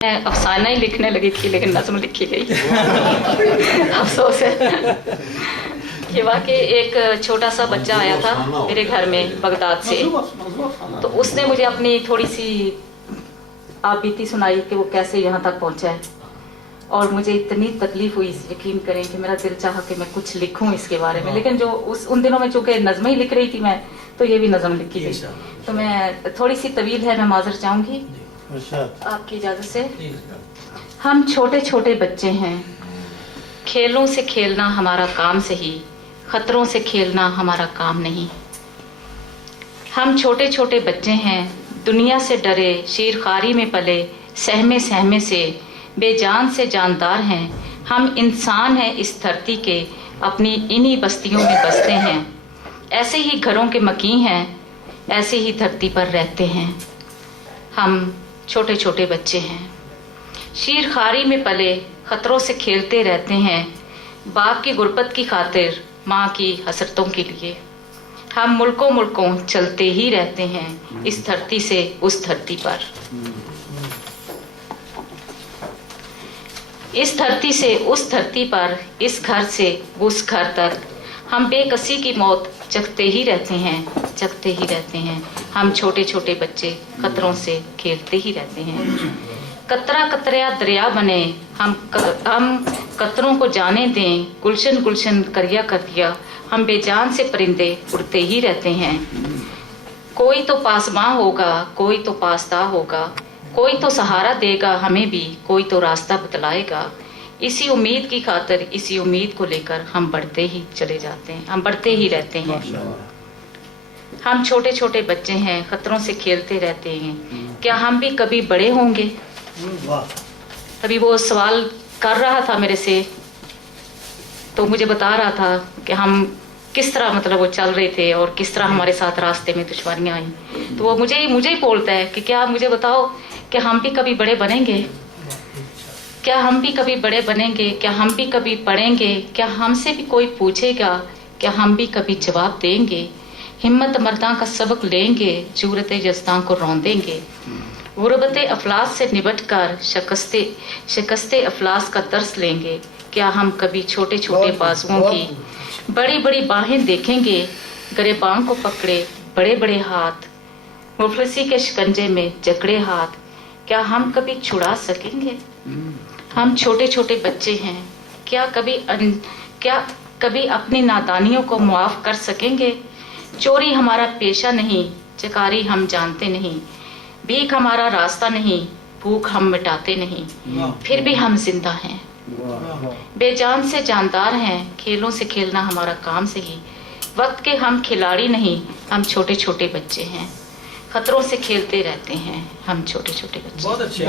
मैं अफसाना ही लिखने लगी थी लेकिन नज़्म लिखी गई। अफसोस है। ये वाकई एक छोटा सा बच्चा आया था मेरे घर में बगदाद से, तो उसने मुझे अपनी थोड़ी सी आपबीती सुनाई कि वो कैसे यहाँ तक पहुँचा है, और मुझे इतनी तकलीफ हुई, यकीन करें कि मेरा दिल चाहा कि मैं कुछ लिखूं इसके बारे में, लेकिन जो उन दिनों में चूंकि नज़्म ही लिख रही थी मैं, तो ये भी नज़्म लिखी गई। तो मैं थोड़ी सी तवील है, मैं माजर चाहूंगी आपकी इजाजत से। हम छोटे छोटे बच्चे हैं, खेलों से खेलना हमारा काम सही, खतरों से खेलना हमारा काम नहीं। हम छोटे छोटे बच्चे हैं, दुनिया से डरे, शीरखारी में पले, सहमे सहमे से, बेजान से जानदार हैं। हम इंसान हैं इस धरती के, अपनी इन्हीं बस्तियों में बसते हैं। ऐसे ही घरों के मकीन हैं, ऐसे ही धरती पर रहते हैं। हम छोटे छोटे बच्चे हैं, शीरखारी में पले, खतरों से खेलते रहते हैं। बाप की गुर्बत की खातिर, माँ की हसरतों के लिए हम मुल्कों मुल्कों चलते ही रहते हैं, इस धरती से उस धरती पर, इस धरती से उस धरती पर, इस घर से उस घर तक। हम बेकसी की मौत जगते ही रहते हैं, जगते ही रहते हैं। हम छोटे छोटे बच्चे खतरों से खेलते ही रहते हैं। कतरा कतरा दरिया बने, हम कतरों को जाने दें, गुलशन गुलशन करिया कर दिया। हम बेजान से परिंदे उड़ते ही रहते हैं। कोई तो पासबां होगा, कोई तो पासदा होगा, कोई तो सहारा देगा हमें भी, कोई तो रास्ता बतलाएगा। इसी उम्मीद की खातिर, इसी उम्मीद को लेकर हम बढ़ते ही चले जाते हैं, हम बढ़ते ही रहते हैं। हम छोटे छोटे बच्चे हैं, खतरों से खेलते रहते हैं। क्या हम भी कभी बड़े होंगे? अभी वो सवाल कर रहा था मेरे से, तो मुझे बता रहा था कि हम किस तरह, मतलब वो चल रहे थे और किस तरह हमारे साथ रास्ते में दुश्वारियां आई। तो वो मुझे ही बोलता है कि क्या मुझे बताओ कि हम भी कभी बड़े बनेंगे? क्या हम भी कभी बड़े बनेंगे? क्या हम भी कभी पढ़ेंगे? क्या हमसे भी कोई पूछेगा? क्या हम भी कभी जवाब देंगे? हिम्मत मर्दां का सबक लेंगे, जूरत जस्तां को रौंदेंगे। गुरबत अफलास से निबट कर शिकस्ते अफलास का दर्स लेंगे। क्या हम कभी छोटे छोटे बाजुओं की बड़ी बड़ी बाहें देखेंगे? गरेबां को पकड़े बड़े बड़े हाथ, मुफलिसी के शिकंजे में जकड़े हाथ, क्या हम कभी छुड़ा सकेंगे? हम छोटे छोटे बच्चे हैं, क्या कभी अपनी नादानियों को मुआफ कर सकेंगे? चोरी हमारा पेशा नहीं, चकारी हम जानते नहीं, भीख हमारा रास्ता नहीं, भूख हम मिटाते नहीं, फिर भी हम जिंदा हैं। बेजान से जानदार हैं, खेलों से खेलना हमारा काम सही। वक्त के हम खिलाड़ी नहीं, हम छोटे छोटे बच्चे हैं, खतरों से खेलते रहते हैं। हम छोटे छोटे बच्चे। बहुत अच्छे।